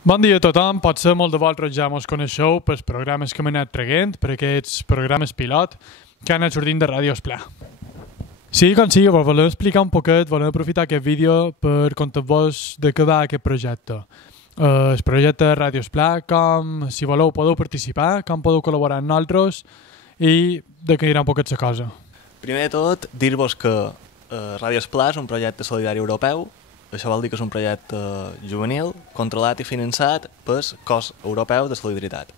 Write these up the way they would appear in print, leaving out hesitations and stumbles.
Bon dia a tothom, potser molt de vosaltres ja mos coneixeu pels programes que hem anat traient, per aquests programes pilot que han anat sortint de Ràdio Esplà. Sí, com sigui, vos volem explicar un poquet, volem aprofitar aquest vídeo per contar-vos de què va aquest projecte. El projecte Ràdio Esplà, com, si voleu, podeu participar, com podeu col·laborar amb nosaltres i de què irà un poquet la cosa. Primer de tot, dir-vos que Ràdio Esplà és un projecte solidari europeu. Això vol dir que és un projecte juvenil, controlat i finançat pel Cos Europeu de Solidaritat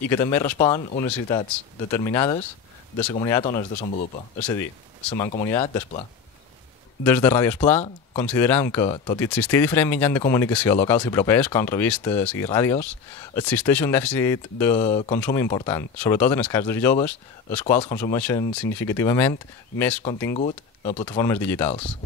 i que també respon a unes necessitats determinades de la comunitat on es desenvolupa, és a dir, la mancomunitat d'Esplà. Des de Ràdio Esplà considerem que, tot i existir diferents mitjans de comunicació locals i propers, com revistes i ràdios, existeix un dèficit de consum important, sobretot en el cas dels joves, els quals consumeixen significativament més contingut a plataformes digitals.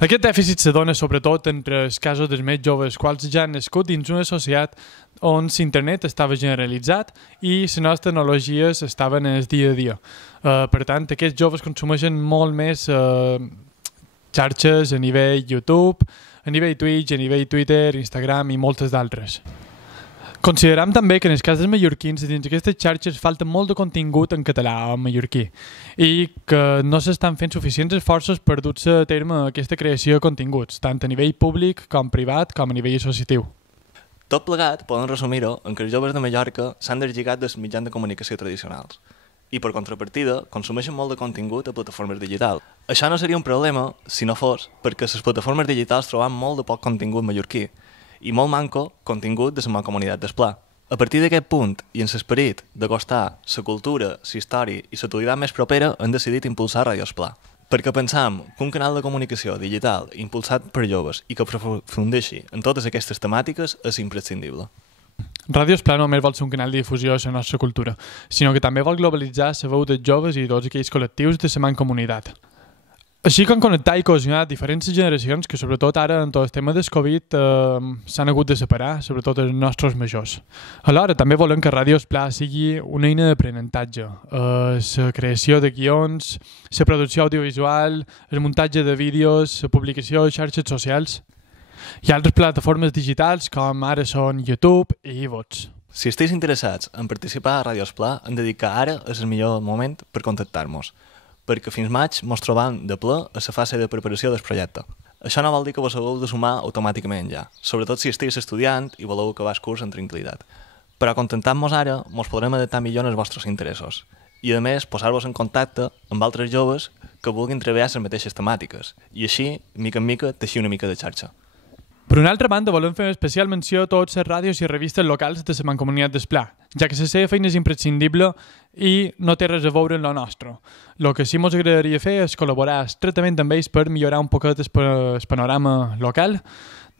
Aquest dèficit se dona sobretot entre els casos dels més joves, quals ja han nascut dins una societat on l'internet estava generalitzat i les noves tecnologies estaven en el dia a dia. Per tant, aquests joves consumeixen molt més xarxes a nivell YouTube, a nivell Twitch, a nivell Twitter, Instagram i moltes d'altres. Consideram també que en el cas dels mallorquins dins aquestes xarxes falta molt de contingut en català o en mallorquí i que no s'estan fent suficients esforços per dur-se a terme aquesta creació de continguts, tant a nivell públic com privat com a nivell associatiu. Tot plegat podem resumir-ho en que els joves de Mallorca s'han deslligat dels mitjans de comunicació tradicionals i, per contrapartida, consumeixen molt de contingut a plataformes digitals. Això no seria un problema si no fos perquè les plataformes digitals troben molt de poc contingut mallorquí i molt manco contingut de la comunitat d'Esplà. A partir d'aquest punt i en l'esperit d'acostar la cultura, la història i l'actualitat més propera, han decidit impulsar Ràdio Esplà. Perquè pensam que un canal de comunicació digital impulsat per joves i que aprofundeixi en totes aquestes temàtiques és imprescindible. Ràdio Esplà no només vol ser un canal de difusió de la nostra cultura, sinó que també vol globalitzar la veu dels joves i tots aquells col·lectius de la mancomunitat. Així com connectar i cohesionar diferents generacions que, sobretot ara, en tot el tema del Covid, s'han hagut de separar, sobretot els nostres majors. Alhora, també volem que Ràdio Esplà sigui una eina d'aprenentatge. La creació de guions, la producció audiovisual, el muntatge de vídeos, la publicació de xarxes socials i altres plataformes digitals com ara són YouTube i iVoox. Si esteu interessats en participar a Ràdio Esplà, hem de dir que ara és el millor moment per contactar-nos, perquè fins maig mos trobam de ple a la fase de preparació del projecte. Això no vol dir que vos hagueu de sumar automàticament ja, sobretot si esteu estudiant i voleu acabar el curs amb tranquil·litat. Però contactant-nos ara, mos podrem adaptar millor als vostres interessos i, a més, posar-vos en contacte amb altres joves que vulguin treballar les mateixes temàtiques i així, mica en mica, teixir una mica de xarxa. Per una altra banda, volem fer especial menció a totes les ràdios i revistes locals de la mancomunitat d'Esplà, ja que la seva feina és imprescindible i no té res a veure amb la nostra. El que sí ens agradaria fer és col·laborar estretament amb ells per millorar un poquet el panorama local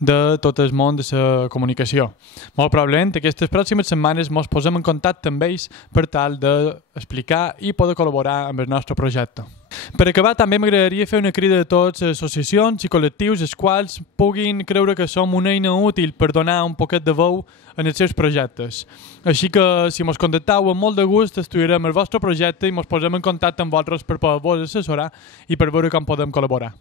de tot el món de la comunicació. Molt probablement, aquestes pròximes setmanes ens posem en contacte amb ells per tal d'explicar i poder col·laborar amb el nostre projecte. Per acabar, també m'agradaria fer una crida a totes les associacions i col·lectius els quals puguin creure que som una eina útil per donar un poquet de veu en els seus projectes. Així que, si ens contacteu amb molt de gust, estudiarem el vostre projecte i ens posem en contacte amb vosaltres per poder-vos assessorar i per veure com podem col·laborar.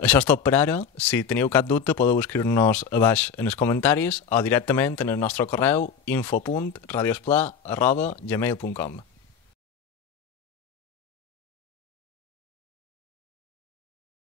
Això és tot per ara. Si teniu cap dubte podeu escriure-nos a baix en els comentaris o directament en el nostre correu info.radioespla@gmail.com.